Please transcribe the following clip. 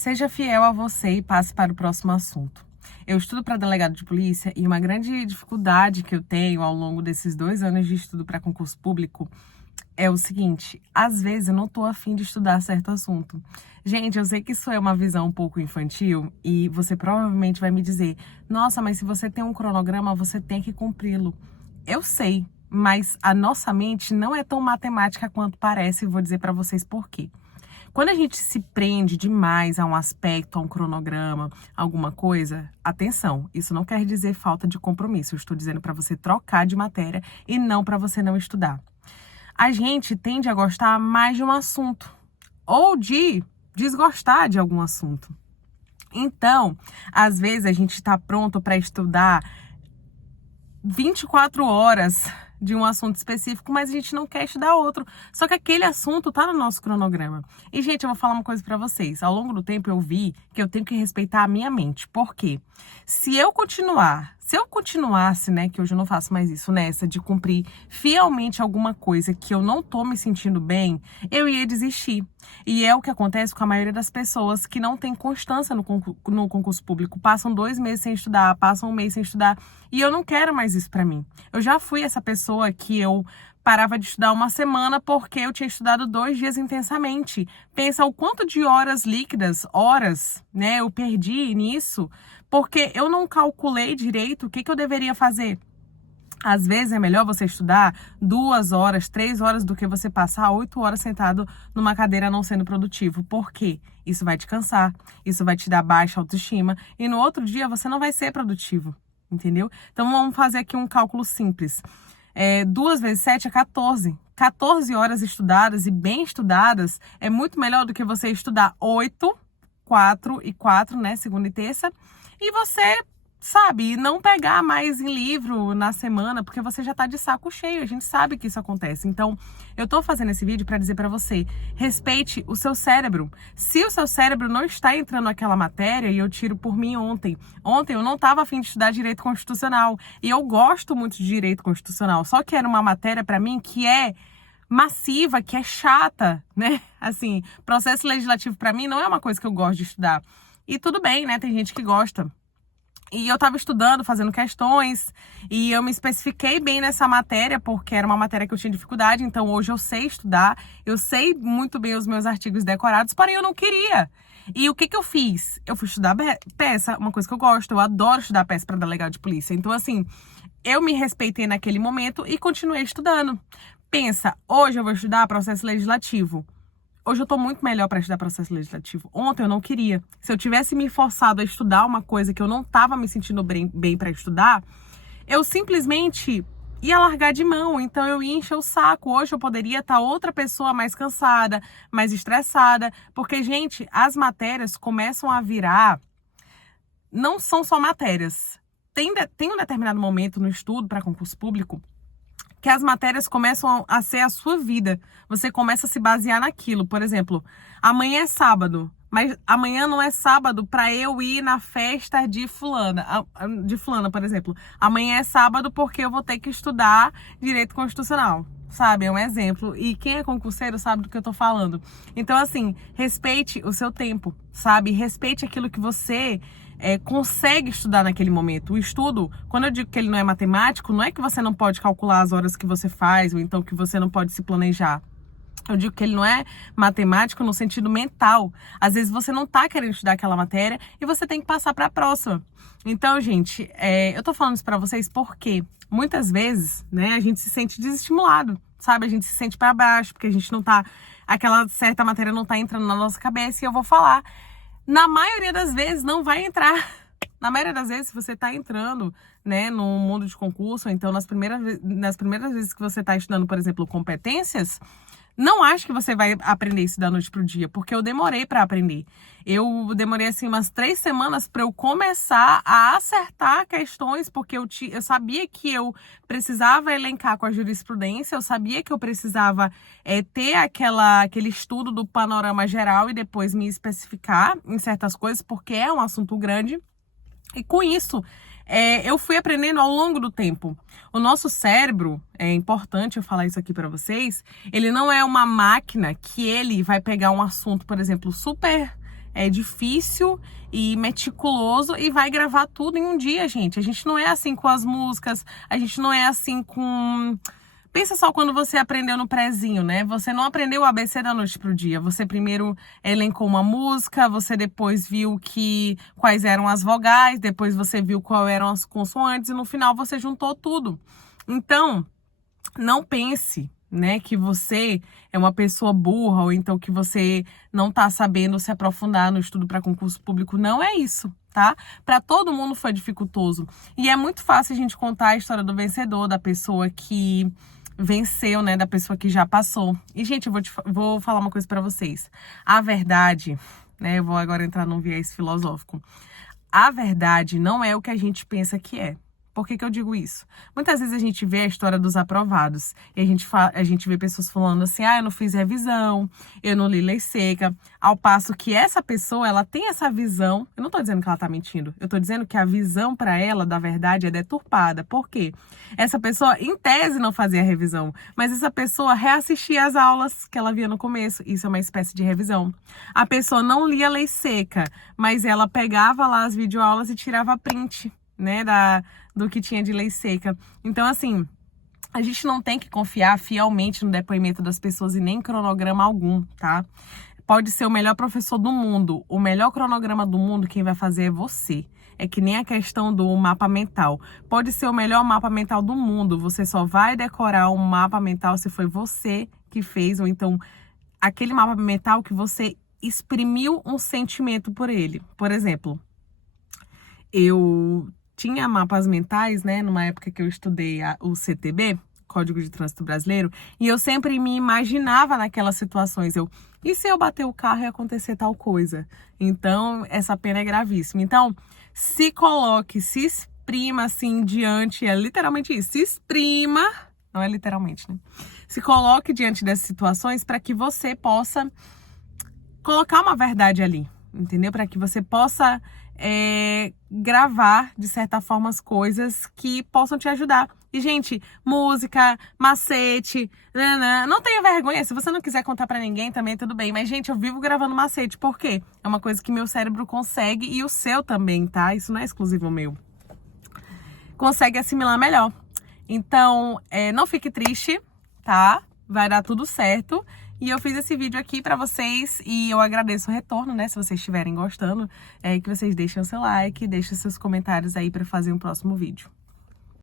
Seja fiel a você e passe para o próximo assunto. Eu estudo para delegado de polícia e uma grande dificuldade que eu tenho ao longo desses 2 anos de estudo para concurso público é o seguinte: às vezes eu não tô afim de estudar certo assunto. Gente, eu sei que isso é uma visão um pouco infantil e você provavelmente vai me dizer: nossa, mas se você tem um cronograma, você tem que cumpri-lo. Eu sei, mas a nossa mente não é tão matemática quanto parece e vou dizer para vocês por quê. Quando a gente se prende demais a um aspecto, a um cronograma, alguma coisa, atenção, isso não quer dizer falta de compromisso. Eu estou dizendo para você trocar de matéria e não para você não estudar. A gente tende a gostar mais de um assunto ou de desgostar de algum assunto. Então, às vezes a gente está pronto para estudar 24 horas de um assunto específico, mas a gente não quer estudar outro. Só que aquele assunto tá no nosso cronograma. E, gente, eu vou falar uma coisa pra vocês. Ao longo do tempo eu vi que eu tenho que respeitar a minha mente. Por quê? Se eu continuasse, né, que hoje eu não faço mais isso, nessa de cumprir fielmente alguma coisa que eu não tô me sentindo bem, eu ia desistir. E é o que acontece com a maioria das pessoas que não tem constância no concurso público. Passam 2 meses sem estudar, passam 1 mês sem estudar. E eu não quero mais isso pra mim. Eu já fui essa pessoa que eu parava de estudar 1 semana porque eu tinha estudado 2 dias intensamente. Pensa o quanto de horas líquidas, né, eu perdi nisso, porque eu não calculei direito o que eu deveria fazer. Às vezes é melhor você estudar 2 horas, 3 horas do que você passar 8 horas sentado numa cadeira não sendo produtivo. Por quê? Isso vai te cansar, isso vai te dar baixa autoestima e no outro dia você não vai ser produtivo, entendeu? Então vamos fazer aqui um cálculo simples. 2 vezes 7 é 14. 14 horas estudadas e bem estudadas é muito melhor do que você estudar 8, 4 e 4, né? Segunda e terça. E você, sabe, não pegar mais em livro na semana, porque você já tá de saco cheio. A gente sabe que isso acontece. Então, eu tô fazendo esse vídeo para dizer para você: respeite o seu cérebro. Se o seu cérebro não está entrando naquela matéria, e eu tiro por mim ontem eu não tava a fim de estudar direito constitucional. E eu gosto muito de direito constitucional. Só que era uma matéria para mim que é massiva, que é chata, né? Assim, processo legislativo para mim não é uma coisa que eu gosto de estudar. E tudo bem, né? Tem gente que gosta. E eu estava estudando, fazendo questões, e eu me especifiquei bem nessa matéria, porque era uma matéria que eu tinha dificuldade, então hoje eu sei estudar, eu sei muito bem os meus artigos decorados, porém eu não queria. E o que eu fiz? Eu fui estudar peça, uma coisa que eu gosto, eu adoro estudar peça para delegado de polícia. Então, assim, eu me respeitei naquele momento e continuei estudando. Pensa, hoje eu vou estudar processo legislativo. Hoje eu tô muito melhor para estudar processo legislativo. Ontem eu não queria. Se eu tivesse me forçado a estudar uma coisa que eu não tava me sentindo bem para estudar, eu simplesmente ia largar de mão. Então eu ia encher o saco. Hoje eu poderia estar outra pessoa mais cansada, mais estressada. Porque, gente, as matérias começam a virar... Não são só matérias. Tem um determinado momento no estudo para concurso público que as matérias começam a ser a sua vida. Você começa a se basear naquilo. Por exemplo, amanhã é sábado, mas amanhã não é sábado para eu ir na festa de fulana, por exemplo. Amanhã é sábado porque eu vou ter que estudar direito constitucional. Sabe, é um exemplo. E quem é concurseiro sabe do que eu tô falando. Então, assim, respeite o seu tempo, sabe? Respeite aquilo que você consegue estudar naquele momento. O estudo, quando eu digo que ele não é matemático, não é que você não pode calcular as horas que você faz, ou então que você não pode se planejar. Eu digo que ele não é matemático no sentido mental. Às vezes você não tá querendo estudar aquela matéria e você tem que passar para a próxima. Então, gente, eu tô falando isso para vocês porque muitas vezes, né, a gente se sente desestimulado, sabe? A gente se sente para baixo porque a gente não tá... Aquela certa matéria não tá entrando na nossa cabeça e eu vou falar... Na maioria das vezes não vai entrar. Na maioria das vezes, se você está entrando, né, no mundo de concurso, ou então nas primeiras vezes que você está estudando, por exemplo, competências, não acho que você vai aprender isso da noite pro dia, porque eu demorei para aprender. Eu demorei, assim, umas 3 semanas para eu começar a acertar questões, porque eu sabia que eu precisava elencar com a jurisprudência, eu sabia que eu precisava ter aquele estudo do panorama geral e depois me especificar em certas coisas, porque é um assunto grande. E com isso, eu fui aprendendo ao longo do tempo. O nosso cérebro, é importante eu falar isso aqui para vocês, ele não é uma máquina que ele vai pegar um assunto, por exemplo, super difícil e meticuloso e vai gravar tudo em um dia, gente. A gente não é assim com as músicas, a gente não é assim com... Pensa só quando você aprendeu no prezinho, né? Você não aprendeu o ABC da noite pro dia. Você primeiro elencou uma música, você depois viu quais eram as vogais, depois você viu quais eram as consoantes e no final você juntou tudo. Então, não pense, né, que você é uma pessoa burra ou então que você não tá sabendo se aprofundar no estudo para concurso público. Não é isso, tá? Para todo mundo foi dificultoso. E é muito fácil a gente contar a história do vencedor, da pessoa que venceu, né, da pessoa que já passou. E, gente, eu vou falar uma coisa para vocês. A verdade, né, eu vou agora entrar num viés filosófico. A verdade não é o que a gente pensa que é. Por que eu digo isso? Muitas vezes a gente vê a história dos aprovados e a gente vê pessoas falando assim, eu não fiz revisão, eu não li lei seca, ao passo que essa pessoa, ela tem essa visão, eu não tô dizendo que ela tá mentindo, eu tô dizendo que a visão para ela, da verdade, é deturpada. Por quê? Essa pessoa, em tese, não fazia revisão, mas essa pessoa reassistia as aulas que ela via no começo, isso é uma espécie de revisão. A pessoa não lia lei seca, mas ela pegava lá as videoaulas e tirava print, né, do que tinha de lei seca. Então, assim, a gente não tem que confiar fielmente no depoimento das pessoas e nem em cronograma algum, tá? Pode ser o melhor professor do mundo, o melhor cronograma do mundo, quem vai fazer é você. É que nem a questão do mapa mental. Pode ser o melhor mapa mental do mundo, você só vai decorar um mapa mental se foi você que fez, ou então aquele mapa mental que você exprimiu um sentimento por ele. Por exemplo, eu tinha mapas mentais, né, numa época que eu estudei o CTB, Código de Trânsito Brasileiro, e eu sempre me imaginava naquelas situações. E se eu bater o carro e acontecer tal coisa? Então, essa pena é gravíssima. Então, se coloque, se exprima assim diante, é literalmente isso, se exprima, não é literalmente, né? Se coloque diante dessas situações para que você possa colocar uma verdade ali, entendeu? Para que você possa gravar, de certa forma, as coisas que possam te ajudar. E, gente, música, macete, não tenha vergonha. Se você não quiser contar pra ninguém, também tudo bem. Mas, gente, eu vivo gravando macete. Por quê? É uma coisa que meu cérebro consegue e o seu também, tá? Isso não é exclusivo meu. Consegue assimilar melhor. Então, não fique triste, tá? Vai dar tudo certo. E eu fiz esse vídeo aqui pra vocês e eu agradeço o retorno, né? Se vocês estiverem gostando, que vocês deixem o seu like, deixem seus comentários aí pra fazer um próximo vídeo.